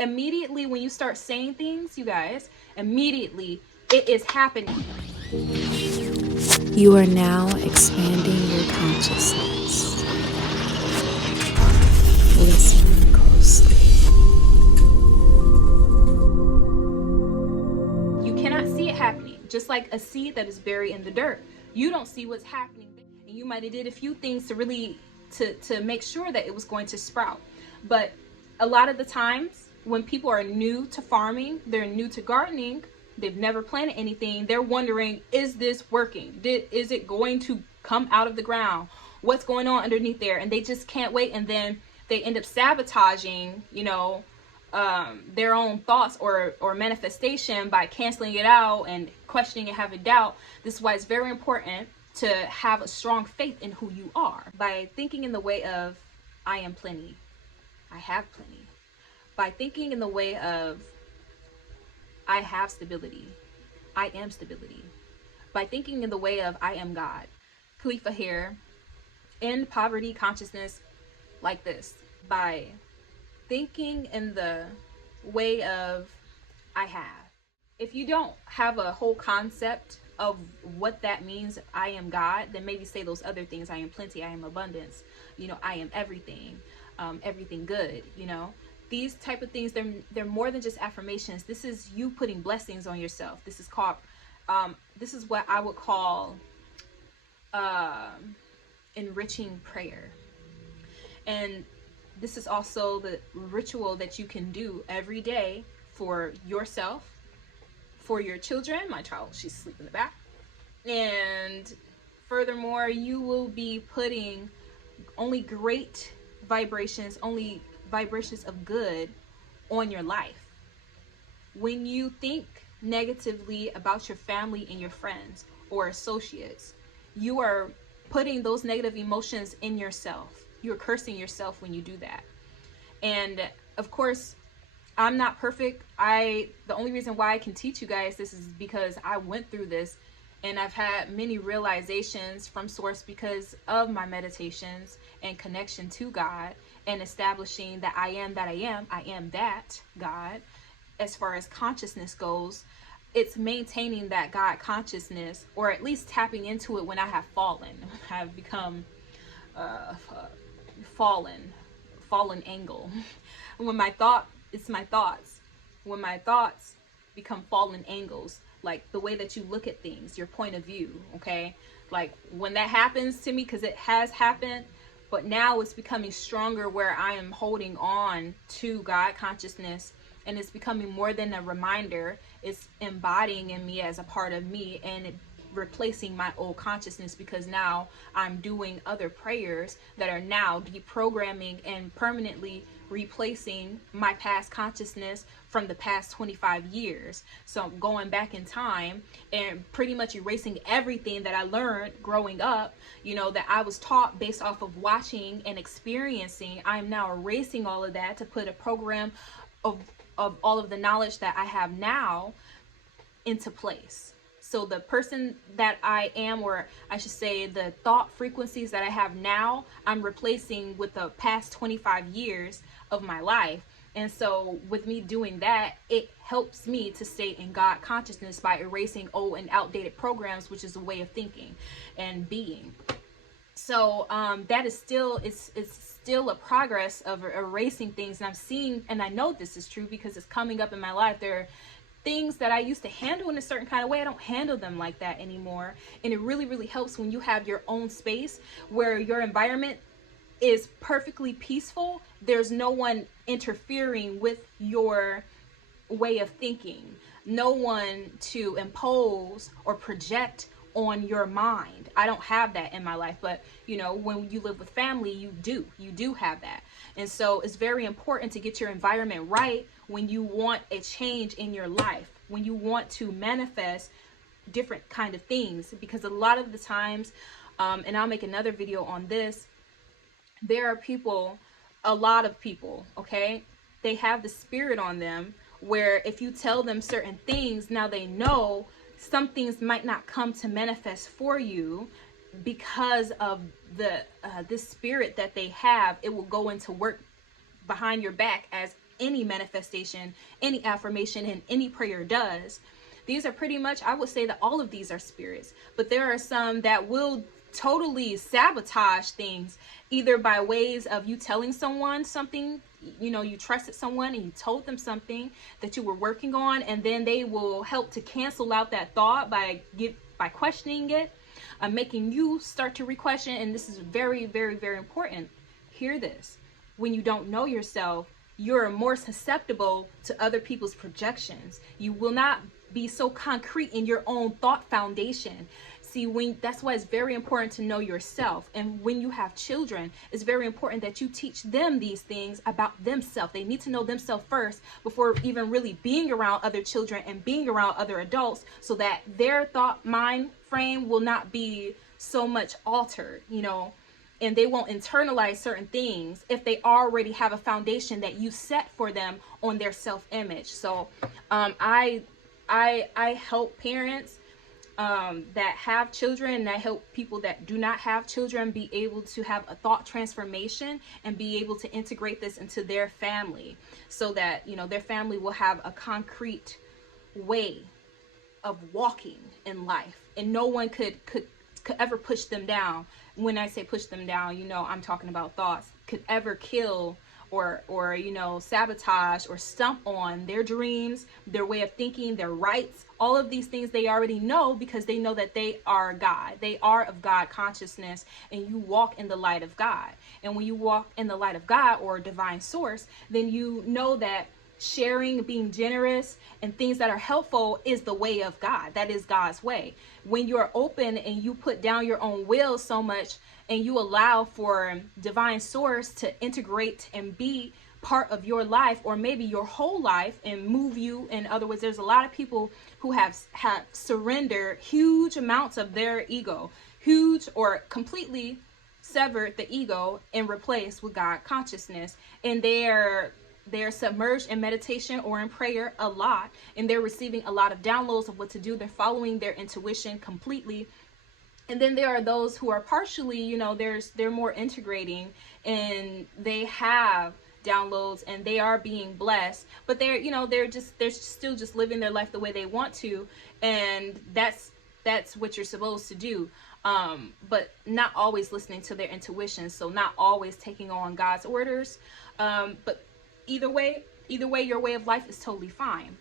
immediately when you start saying things, you guys, immediately it is happening. You are now expanding your consciousness. Listen closely. You cannot see it happening. Just like a seed that is buried in the dirt. You don't see what's happening. And you might have did a few things to really to make sure that it was going to sprout. But a lot of the times when people are new to farming, they're new to gardening, they've never planted anything, they're wondering, is this working? Is it going to come out of the ground? What's going on underneath there? And they just can't wait, and then they end up sabotaging, you know, their own thoughts or manifestation by canceling it out and questioning and having doubt. This is why it's very important to have a strong faith in who you are, by thinking in the way of I am plenty, I have plenty, by thinking in the way of I have stability, I am stability, by thinking in the way of I am God. Khalifa here, in poverty consciousness like this, by thinking in the way of I have. If you don't have a whole concept of what that means, I am God, then maybe say those other things. I am plenty, I am abundance, you know, I am everything, everything good, you know. These type of things, they're more than just affirmations. This is you putting blessings on yourself. This is called, this is what I would call enriching prayer. And this is also the ritual that you can do every day for yourself, for your children. My child, she's asleep in the back. And furthermore, you will be putting only great vibrations, only vibrations of good on your life. When you think negatively about your family and your friends or associates, you are putting those negative emotions in yourself. You're cursing yourself when you do that. And of course, I'm not perfect. The only reason why I can teach you guys this is because I went through this, and I've had many realizations from source because of my meditations and connection to God, and establishing that I am that I am that God. As far as consciousness goes, it's maintaining that God consciousness, or at least tapping into it when I have fallen, have become fallen angle. When my thought, it's my thoughts. When my thoughts become fallen angles, like the way that you look at things, your point of view, okay? Like when that happens to me, because it has happened, but now it's becoming stronger where I am holding on to God consciousness, and it's becoming more than a reminder. It's embodying in me as a part of me, and replacing my old consciousness, because now I'm doing other prayers that are now deprogramming and permanently replacing my past consciousness from the past 25 years. So I'm going back in time and pretty much erasing everything that I learned growing up, you know, that I was taught based off of watching and experiencing. I'm now erasing all of that to put a program of all of the knowledge that I have now into place. So the person that I am, or I should say the thought frequencies that I have now, I'm replacing with the past 25 years of my life. And so with me doing that, it helps me to stay in God consciousness by erasing old and outdated programs, which is a way of thinking and being. So that is still, it's still a progress of erasing things. And I'm seeing, and I know this is true because it's coming up in my life. There are things that I used to handle in a certain kind of way. I don't handle them like that anymore. And it really, really helps when you have your own space where your environment is perfectly peaceful. There's no one interfering with your way of thinking, no one to impose or project on your mind. I don't have that in my life, but you know, when you live with family, you do have that. And so it's very important to get your environment right when you want a change in your life, when you want to manifest different kind of things, because a lot of the times, and I'll make another video on this, there are people, a lot of people, okay, they have the spirit on them where if you tell them certain things, now they know some things might not come to manifest for you because of the this spirit that they have. It will go into work behind your back as any manifestation, any affirmation, and any prayer does. These are pretty much, I would say that all of these are spirits, but there are some that will totally sabotage things, either by ways of you telling someone something, you trusted someone and you told them something that you were working on, and then they will help to cancel out that thought by questioning it, making you start to re-question. And this is very, very, very important. Hear this. When you don't know yourself, you're more susceptible to other people's projections. You will not be so concrete in your own thought foundation. See, that's why it's very important to know yourself. And when you have children, it's very important that you teach them these things about themselves. They need to know themselves first before even really being around other children and being around other adults, so that their thought mind frame will not be so much altered, and they won't internalize certain things if they already have a foundation that you set for them on their self-image. So I help parents that have children, and I help people that do not have children be able to have a thought transformation and be able to integrate this into their family, so that their family will have a concrete way of walking in life, and no one could ever push them down. When I say push them down, I'm talking about thoughts could ever kill or sabotage or stump on their dreams, their way of thinking, their rights. All of these things they already know, because they know that they are God. They are of God consciousness, and you walk in the light of God. And when you walk in the light of God or divine source, then you know that sharing, being generous, and things that are helpful is the way of God. That is God's way. When you're open and you put down your own will so much, and you allow for divine source to integrate and be part of your life, or maybe your whole life, and move you. In other words, there's a lot of people who have surrendered huge amounts of their ego, or completely severed the ego and replaced with God consciousness, and they're submerged in meditation or in prayer a lot, and they're receiving a lot of downloads of what to do. They're following their intuition completely. And then there are those who are partially, they're more integrating, and they have downloads and they are being blessed, but they're still just living their life the way they want to, and that's what you're supposed to do. But not always listening to their intuition, so not always taking on God's orders. But either way, your way of life is totally fine.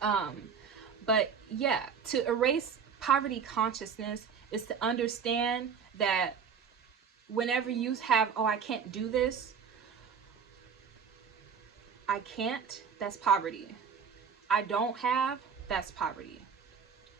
But yeah, to erase poverty consciousness is to understand that whenever you have, I can't do this, I can't, that's poverty. I don't have, that's poverty.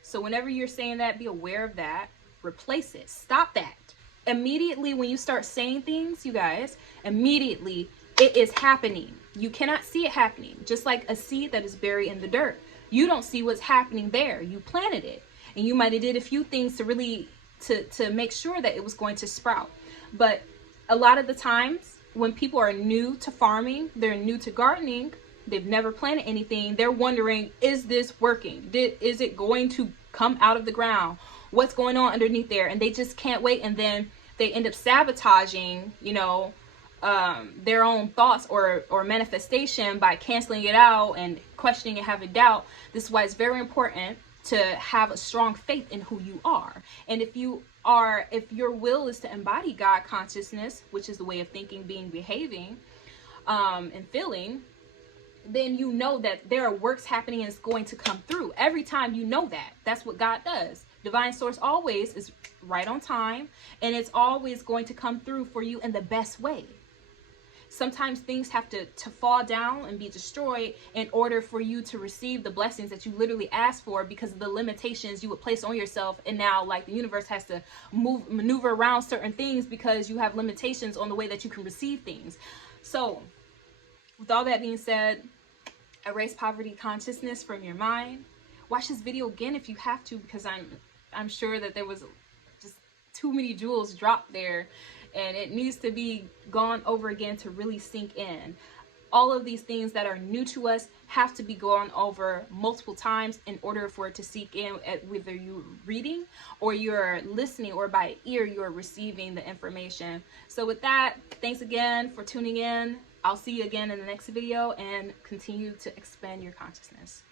So whenever you're saying that, be aware of that, replace it, stop that. Immediately when you start saying things, you guys, immediately it is happening. You cannot see it happening. Just like a seed that is buried in the dirt. You don't see what's happening there. You planted it. And you might have did a few things to really to make sure that it was going to sprout. But a lot of the times when people are new to farming, they're new to gardening, they've never planted anything, they're wondering, is this working? Is it going to come out of the ground? What's going on underneath there? And they just can't wait. And then they end up sabotaging, their own thoughts or manifestation by canceling it out and questioning and having doubt. This is why it's very important to have a strong faith in who you are. And if your will is to embody God consciousness, which is the way of thinking, being, behaving, and feeling, then you know that there are works happening and it's going to come through. Every time you know that. That's what God does. Divine source always is right on time, and it's always going to come through for you in the best way. Sometimes things have to fall down and be destroyed in order for you to receive the blessings that you literally asked for, because of the limitations you would place on yourself. And now, like, the universe has to maneuver around certain things because you have limitations on the way that you can receive things. So with all that being said, erase poverty consciousness from your mind. Watch this video again if you have to, because I'm sure that there was just too many jewels dropped there, and it needs to be gone over again to really sink in. All of these things that are new to us have to be gone over multiple times in order for it to sink in, whether you're reading or you're listening or by ear you're receiving the information. So with that, thanks again for tuning in. I'll see you again in the next video, and continue to expand your consciousness.